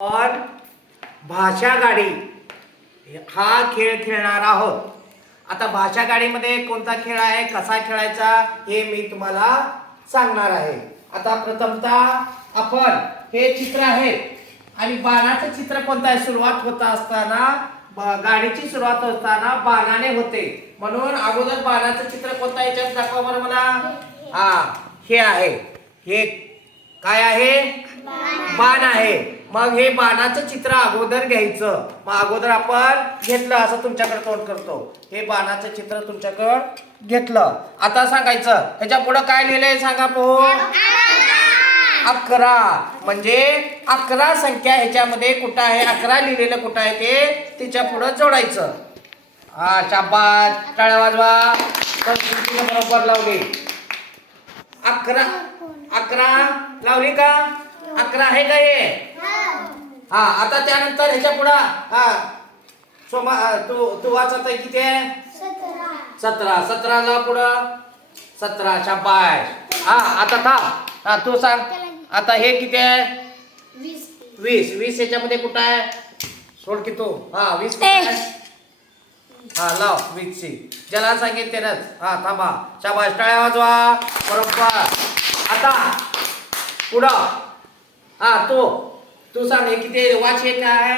आपण भाषा गाडी हा खेळ खेळणार आहोत. आता भाषा गाडीमध्ये कोणता खेळ आहे कसा खेळायचा हे मी तुम्हाला सांगणार आहे. आता प्रथमतः आपण हे चित्र आहे. आणि बाणाचं चित्र कोणतं आहे? सुरुवात होत असताना गाडीची सुरुवात होताना बाणाने होते. म्हणून अगोदर बाणाचं चित्र कोणतं याच्यात दाखवा बरं मला. हा हे आहे. हे काय आहे? बाण. आहे. मग हे बाणाचं चित्र अगोदर घ्यायचं. मग अगोदर आपण घेतलं असं तुमच्याकडे तोंड करतो. हे बाणाचं चित्र तुमच्याकडं घेतलं. आता सांगायचं ह्याच्या पुढं काय लिहिलंय सांगा पो? अकरा. म्हणजे अकरा संख्या ह्याच्यामध्ये कुठं आहे? अकरा लिहिलेलं कुठं आहे ते? तिच्या पुढं जोडायचं. हा शाबास. टाळ्या वाजवा. बरोबर लावली. अकरा. अकरा. लावली का? अकरा आहे का हे? हा आता त्यानंतर ह्याच्या पुढं हा. सोमा तू तू वाचत आहे किती आहे? सतरा. सतराला पुढं? सतरा शाबाश हा आता थांब. हा तू सांग. आता हे किती आहे? वीस. वीस. याच्यामध्ये कुठं आहे? सोड की तू. हा वीस? हा लाव. वीस सी ज्याला सांगेल त्यानंच. हा थांबा. शाबाश टाळ्या वाजवा. बरोबर. आता पुढं हा तू तू सांग हे किती? वाच हे काय?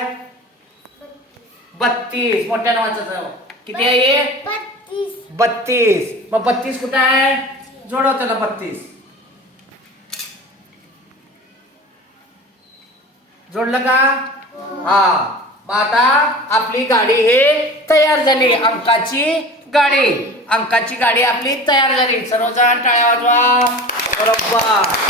बत्तीस. मोठ्यानं वाचायचं किती आहे बत्तीस. मग बत्तीस कुठं आहे? जोडव त्याला बत्तीस. जोडलं का? हा. मग आता आपली गाडी हे तयार झाली. अंकाची गाडी. अंकाची गाडी आपली तयार झाली. सर्वजण टाळ्या वाजवा. बरोबर.